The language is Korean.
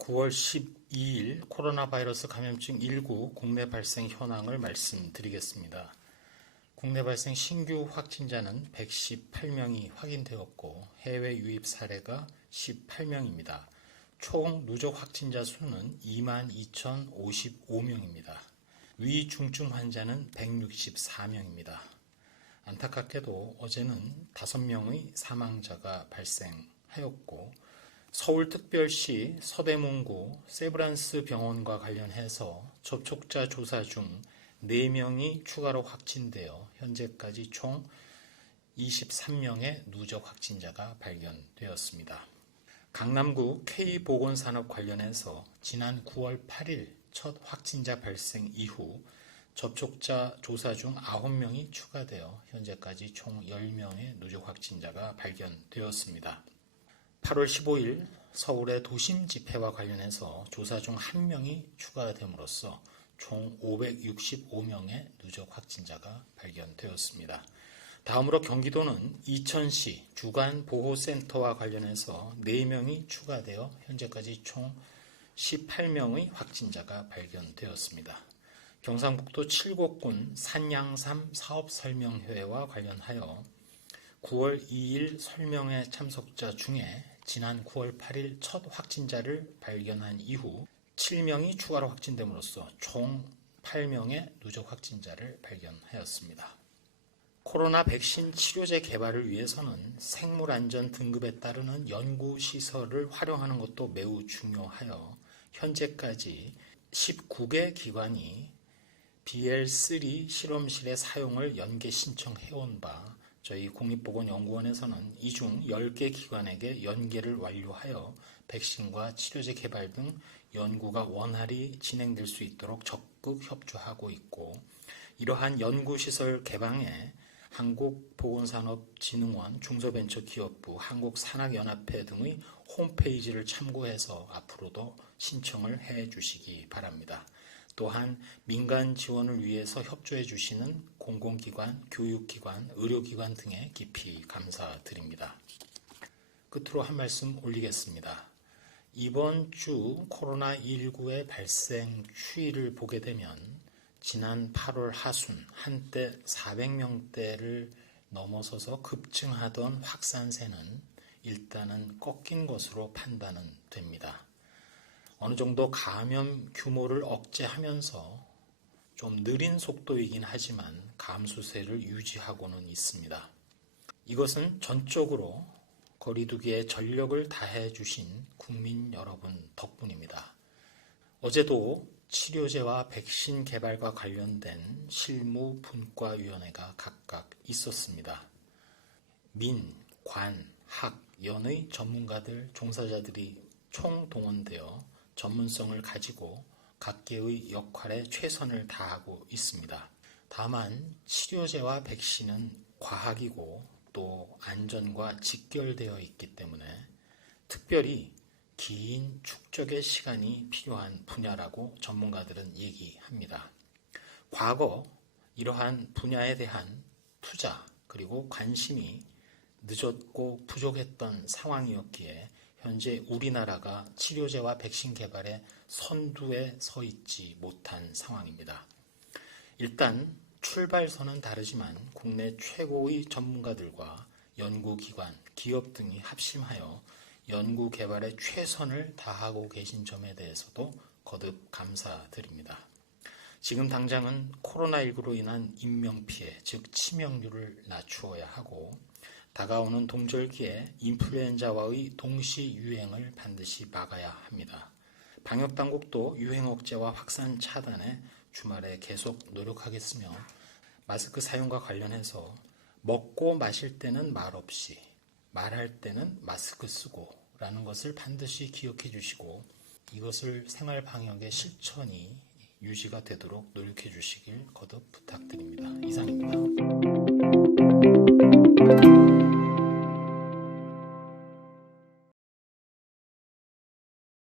(9월 12일) 코로나 바이러스 감염증 19 국내 발생 현황을 말씀드리겠습니다. 국내 발생 신규 확진자는 118명이 확인되었고 해외 유입 사례가 18명입니다. 총 누적 확진자 수는 22,055명입니다. 위중증 환자는 164명입니다. 안타깝게도 어제는 5명의 사망자가 발생하였고 서울특별시 서대문구 세브란스 병원과 관련해서 접촉자 조사 중 4명이 추가로 확진되어 현재까지 총 23명의 누적 확진자가 발견되었습니다. 강남구 K보건산업 관련해서 지난 9월 8일 첫 확진자 발생 이후 접촉자 조사 중 9명이 추가되어 현재까지 총 10명의 누적 확진자가 발견되었습니다. 8월 15일 서울의 도심 집회와 관련해서 조사 중 1명이 추가됨으로써 총 565명의 누적 확진자가 발견되었습니다. 다음으로 경기도는 이천시 주간보호센터와 관련해서 4명이 추가되어 현재까지 총 18명의 확진자가 발견되었습니다. 경상북도 칠곡군 산양삼 사업설명회와 관련하여 9월 2일 설명회 참석자 중에 지난 9월 8일 첫 확진자를 발견한 이후 7명이 추가로 확진됨으로써 총 8명의 누적 확진자를 발견하였습니다. 코로나 백신 치료제 개발을 위해서는 생물안전 등급에 따르는 연구시설을 활용하는 것도 매우 중요하여 현재까지 19개 기관이 BL3 실험실의 사용을 연계 신청해온 바 저희 국립보건연구원에서는 이 중 10개 기관에게 연계를 완료하여 백신과 치료제 개발 등 연구가 원활히 진행될 수 있도록 적극 협조하고 있고 이러한 연구시설 개방에 한국보건산업진흥원, 중소벤처기업부, 한국산학연합회 등의 홈페이지를 참고해서 앞으로도 신청을 해 주시기 바랍니다. 또한 민간 지원을 위해서 협조해 주시는 공공기관, 교육기관, 의료기관 등에 깊이 감사드립니다. 끝으로 한 말씀 올리겠습니다. 이번 주 코로나19의 발생 추이를 보게 되면 지난 8월 하순 한때 400명대를 넘어서서 급증하던 확산세는 일단은 꺾인 것으로 판단은 됩니다. 어느 정도 감염 규모를 억제하면서 좀 느린 속도이긴 하지만 감수세를 유지하고는 있습니다. 이것은 전적으로 거리두기에 전력을 다해 주신 국민 여러분 덕분입니다. 어제도 치료제와 백신 개발과 관련된 실무 분과위원회가 각각 있었습니다. 민, 관, 학, 연의 전문가들, 종사자들이 총동원되어 전문성을 가지고 각계의 역할에 최선을 다하고 있습니다. 다만 치료제와 백신은 과학이고 또 안전과 직결되어 있기 때문에 특별히 긴 축적의 시간이 필요한 분야라고 전문가들은 얘기합니다. 과거 이러한 분야에 대한 투자 그리고 관심이 늦었고 부족했던 상황이었기에 현재 우리나라가 치료제와 백신 개발의 선두에 서 있지 못한 상황입니다. 일단 출발선은 다르지만 국내 최고의 전문가들과 연구기관, 기업 등이 합심하여 연구 개발에 최선을 다하고 계신 점에 대해서도 거듭 감사드립니다. 지금 당장은 코로나19로 인한 인명피해, 즉 치명률을 낮추어야 하고 다가오는 동절기에 인플루엔자와의 동시 유행을 반드시 막아야 합니다. 방역당국도 유행 억제와 확산 차단에 주말에 계속 노력하겠으며 마스크 사용과 관련해서 먹고 마실 때는 말 없이 말할 때는 마스크 쓰고 라는 것을 반드시 기억해 주시고 이것을 생활 방역의 실천이 유지가 되도록 노력해 주시길 거듭 부탁드립니다. 이상입니다.